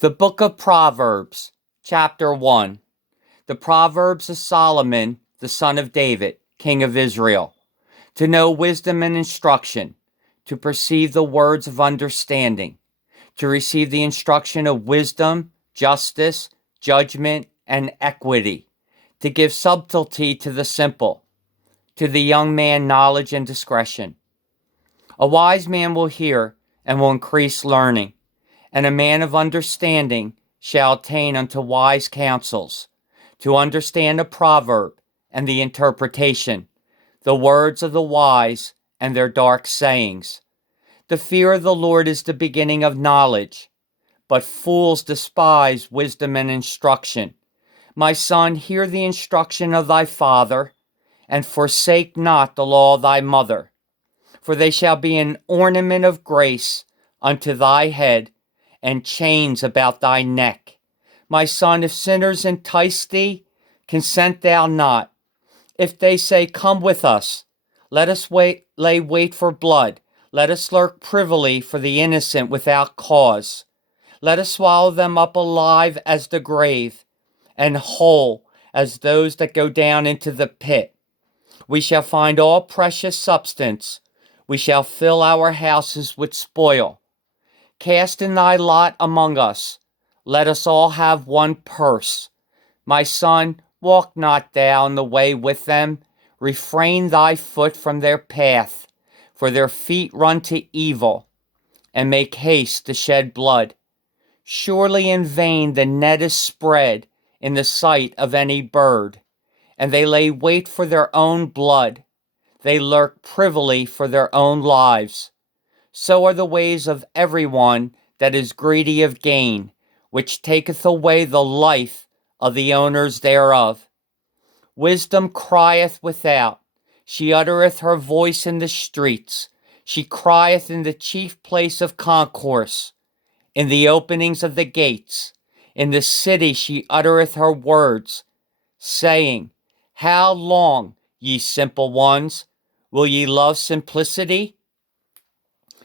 The book of Proverbs, chapter 1. The Proverbs of Solomon, the son of David, king of Israel, to know wisdom and instruction, to perceive the words of understanding, to receive the instruction of wisdom, justice, judgment, and equity, to give subtlety to the simple, to the young man knowledge and discretion. A wise man will hear and will increase learning, and a man of understanding shall attain unto wise counsels, to understand a proverb and the interpretation, the words of the wise and their dark sayings. The fear of the Lord is the beginning of knowledge, but fools despise wisdom and instruction. My son, hear the instruction of thy father, and forsake not the law of thy mother. For they shall be an ornament of grace unto thy head, and chains about thy neck. My son, if sinners entice thee, consent thou not. If they say, Come with us, let us lay wait for blood. Let us lurk privily for the innocent without cause. Let us swallow them up alive as the grave, and whole as those that go down into the pit. We shall find all precious substance. We shall fill our houses with spoil. Cast in thy lot among us. Let us all have one purse. My son, walk not thou in the way with them. Refrain thy foot from their path, for their feet run to evil, and make haste to shed blood. Surely in vain the net is spread in the sight of any bird, and they lay wait for their own blood. They lurk privily for their own lives. So are the ways of every one that is greedy of gain, which taketh away the life of the owners thereof. Wisdom crieth without, she uttereth her voice in the streets, she crieth in the chief place of concourse, in the openings of the gates, in the city she uttereth her words, saying, How long, ye simple ones, will ye love simplicity?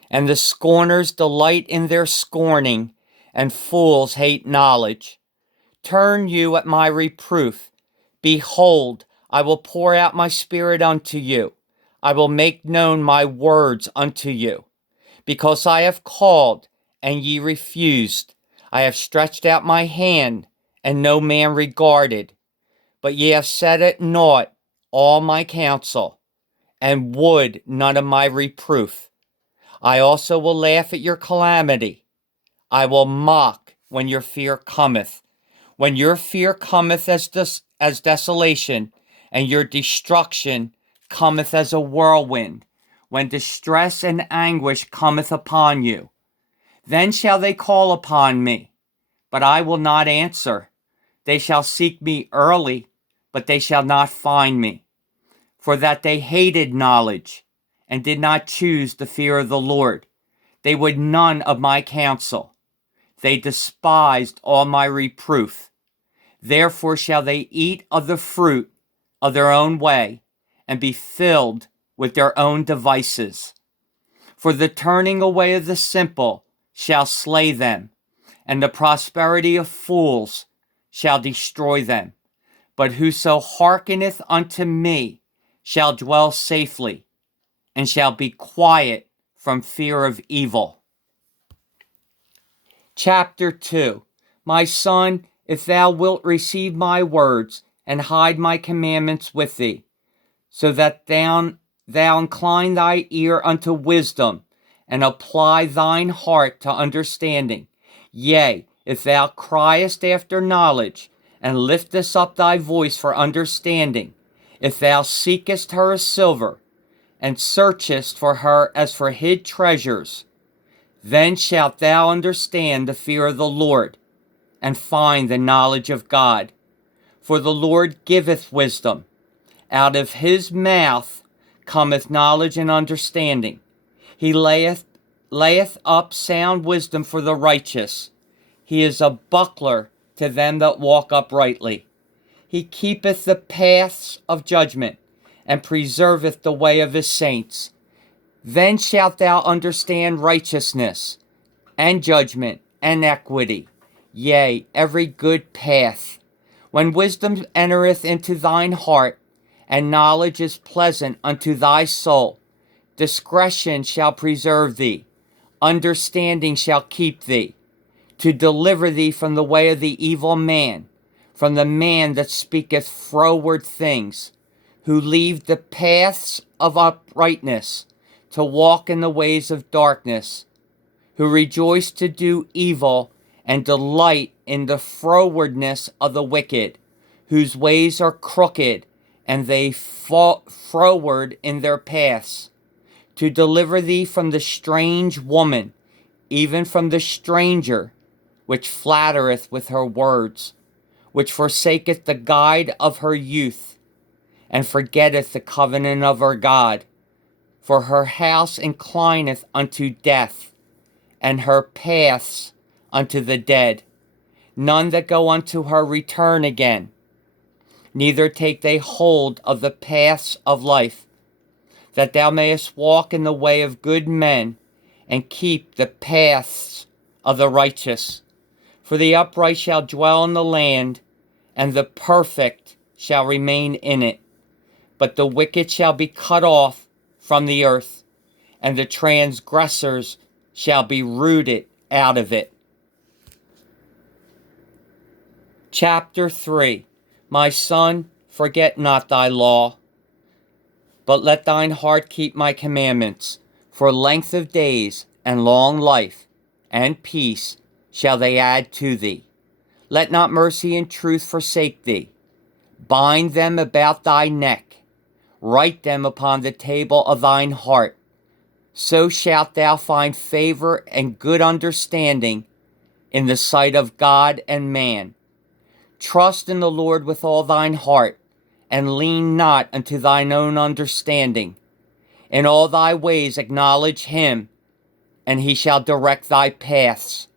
And the scorners delight in their scorning, and fools hate knowledge. Turn you at my reproof. Behold, I will pour out my spirit unto you. I will make known my words unto you. Because I have called, and ye refused. I have stretched out my hand, and no man regarded. But ye have set at naught all my counsel, and would none of my reproof. I also will laugh at your calamity. I will mock when your fear cometh. When your fear cometh as desolation, and your destruction cometh as a whirlwind, when distress and anguish cometh upon you. Then shall they call upon me, but I will not answer. They shall seek me early, but they shall not find me. For that they hated knowledge, and did not choose the fear of the Lord. They would none of my counsel. They despised all my reproof. Therefore shall they eat of the fruit of their own way, and be filled with their own devices. For the turning away of the simple shall slay them, and the prosperity of fools shall destroy them. But whoso hearkeneth unto me shall dwell safely, and shall be quiet from fear of evil. Chapter 2. My son, if thou wilt receive my words, and hide my commandments with thee, so that thou incline thy ear unto wisdom, and apply thine heart to understanding. Yea, if thou criest after knowledge, and liftest up thy voice for understanding, if thou seekest her as silver, and searchest for her as for hid treasures, then shalt thou understand the fear of the Lord, and find the knowledge of God. For the Lord giveth wisdom. Out of his mouth cometh knowledge and understanding. He layeth up sound wisdom for the righteous. He is a buckler to them that walk uprightly. He keepeth the paths of judgment, and preserveth the way of his saints. Then shalt thou understand righteousness, and judgment, and equity. yea, every good path. When wisdom entereth into thine heart, and knowledge is pleasant unto thy soul, discretion shall preserve thee, understanding shall keep thee, to deliver thee from the way of the evil man, from the man that speaketh froward things, who leave the paths of uprightness, to walk in the ways of darkness, who rejoice to do evil, and delight in the frowardness of the wicked, whose ways are crooked, and they fall froward in their paths, to deliver thee from the strange woman, even from the stranger, which flattereth with her words, which forsaketh the guide of her youth, and forgetteth the covenant of her God. For her house inclineth unto death, and her paths unto the dead. None that go unto her return again, neither take they hold of the paths of life, that thou mayest walk in the way of good men, and keep the paths of the righteous. For the upright shall dwell in the land, and the perfect shall remain in it. But the wicked shall be cut off from the earth, and the transgressors shall be rooted out of it. Chapter 3. My son, forget not thy law, but let thine heart keep my commandments. For length of days and long life and peace shall they add to thee. Let not mercy and truth forsake thee. Bind them about thy neck. Write them upon the table of thine heart. So shalt thou find favor and good understanding in the sight of God and man. Trust in the Lord with all thine heart, and lean not unto thine own understanding. In all thy ways acknowledge him, and he shall direct thy paths.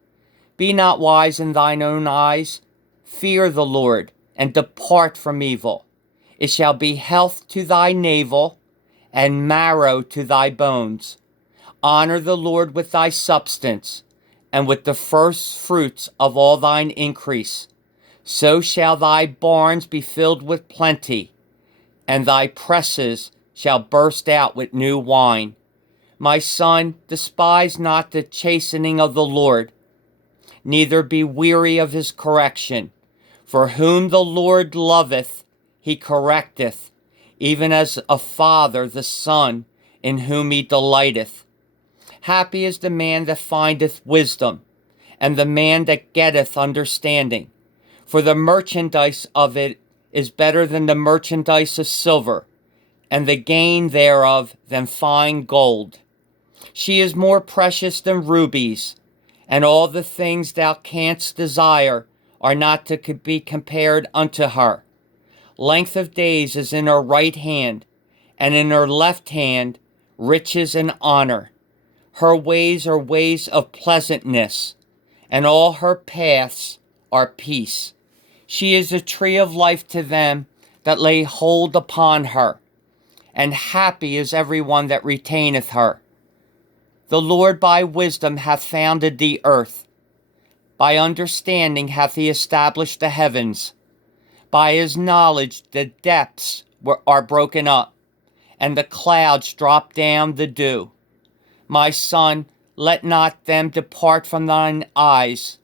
Be not wise in thine own eyes. Fear the Lord, and depart from evil. It shall be health to thy navel, and marrow to thy bones. Honor the Lord with thy substance, and with the first fruits of all thine increase. So shall thy barns be filled with plenty, and thy presses shall burst out with new wine. My son, despise not the chastening of the Lord, neither be weary of his correction. For whom the Lord loveth, he correcteth, even as a father the son in whom he delighteth. Happy is the man that findeth wisdom, and the man that getteth understanding. For the merchandise of it is better than the merchandise of silver, and the gain thereof than fine gold. She is more precious than rubies, and all the things thou canst desire are not to be compared unto her. Length of days is in her right hand, and in her left hand riches and honor. Her ways are ways of pleasantness, and all her paths are peace. She is a tree of life to them that lay hold upon her, and happy is every one that retaineth her. The Lord by wisdom hath founded the earth. By understanding hath he established the heavens. By his knowledge the depths are broken up, and the clouds drop down the dew. My son, let not them depart from thine eyes.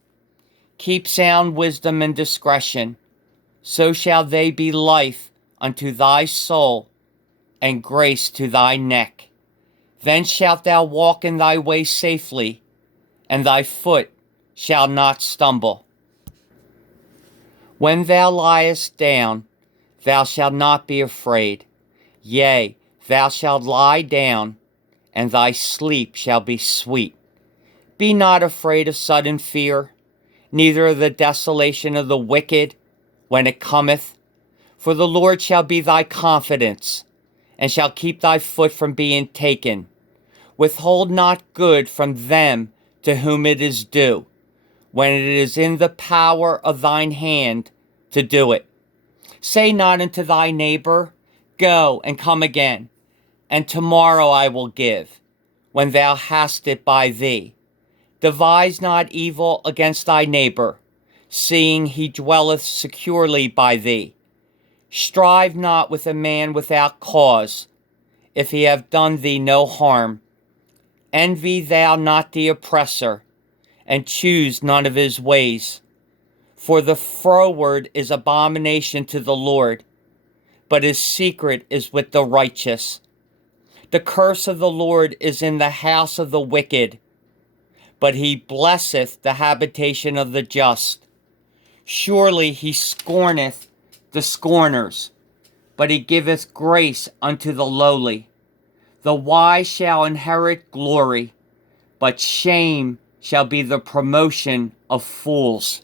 Keep sound wisdom and discretion. So shall they be life unto thy soul, and grace to thy neck. Then shalt thou walk in thy way safely, and thy foot shall not stumble. When thou liest down, thou shalt not be afraid. Yea, thou shalt lie down, and thy sleep shall be sweet. Be not afraid of sudden fear, neither of the desolation of the wicked when it cometh. For the Lord shall be thy confidence, and shall keep thy foot from being taken. Withhold not good from them to whom it is due, when it is in the power of thine hand to do it. Say not unto thy neighbor, Go and come again, and tomorrow I will give, when thou hast it by thee. Devise not evil against thy neighbor, seeing he dwelleth securely by thee. Strive not with a man without cause, if he have done thee no harm. Envy thou not the oppressor, and choose none of his ways. For the froward is abomination to the Lord, but his secret is with the righteous. The curse of the Lord is in the house of the wicked, but he blesseth the habitation of the just. Surely he scorneth the scorners, but he giveth grace unto the lowly. The wise shall inherit glory, but shame shall be the promotion of fools.